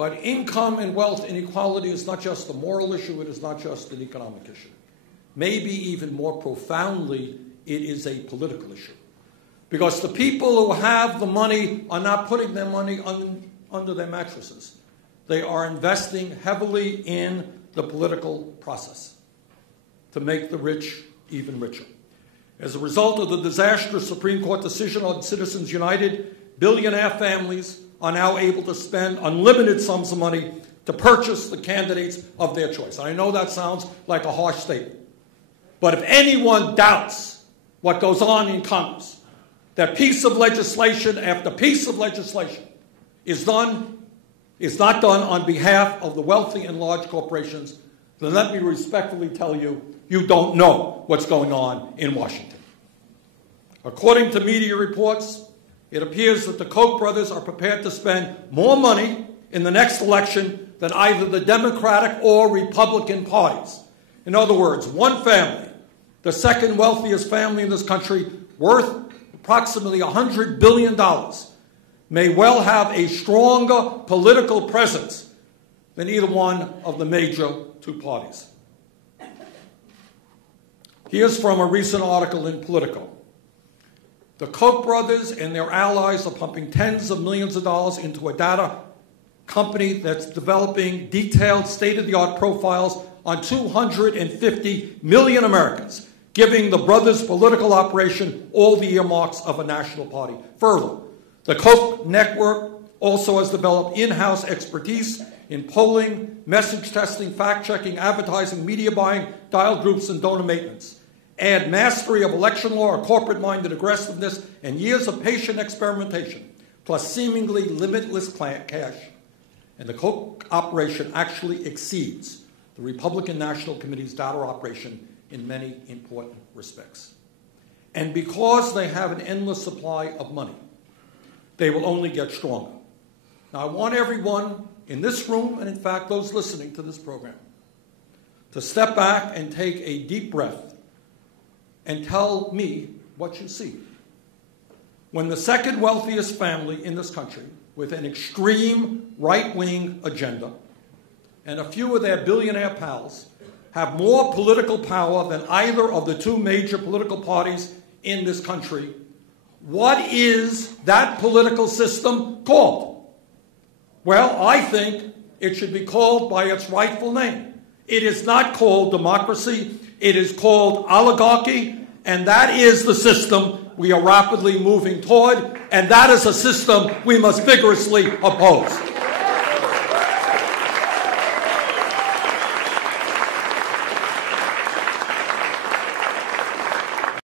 But income and wealth inequality is not just a moral issue, it is not just an economic issue. Maybe even more profoundly, it is a political issue. Because the people who have the money are not putting their money under their mattresses. They are investing heavily in the political process to make the rich even richer. As a result of the disastrous Supreme Court decision on Citizens United, billionaire families are now able to spend unlimited sums of money to purchase the candidates of their choice. And I know that sounds like a harsh statement. But if anyone doubts what goes on in Congress, that piece of legislation after piece of legislation is not done on behalf of the wealthy and large corporations, then let me respectfully tell you, you don't know what's going on in Washington. According to media reports, it appears that the Koch brothers are prepared to spend more money in the next election than either the Democratic or Republican parties. In other words, one family, the second wealthiest family in this country, worth approximately $100 billion, may well have a stronger political presence than either one of the major two parties. Here's from a recent article in Politico. The Koch brothers and their allies are pumping tens of millions of dollars into a data company that's developing detailed state-of-the-art profiles on 250 million Americans, giving the brothers' political operation all the earmarks of a national party. Further, the Koch network also has developed in-house expertise in polling, message testing, fact-checking, advertising, media buying, dial groups, and donor maintenance. Add mastery of election law or corporate-minded aggressiveness and years of patient experimentation, plus seemingly limitless cash, and the Koch operation actually exceeds the Republican National Committee's data operation in many important respects. And because they have an endless supply of money, they will only get stronger. Now, I want everyone in this room, and in fact those listening to this program, to step back and take a deep breath and tell me what you see. When the second wealthiest family in this country, with an extreme right-wing agenda, and a few of their billionaire pals, have more political power than either of the two major political parties in this country, what is that political system called? Well, I think it should be called by its rightful name. It is not called democracy. It is called oligarchy, and that is the system we are rapidly moving toward, and that is a system we must vigorously oppose.